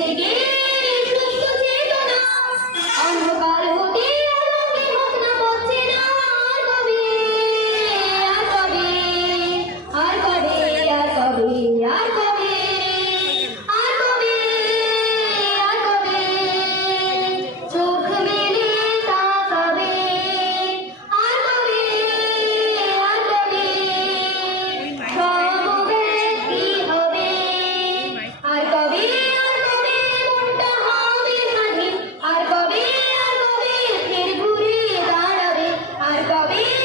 begin. Bobby.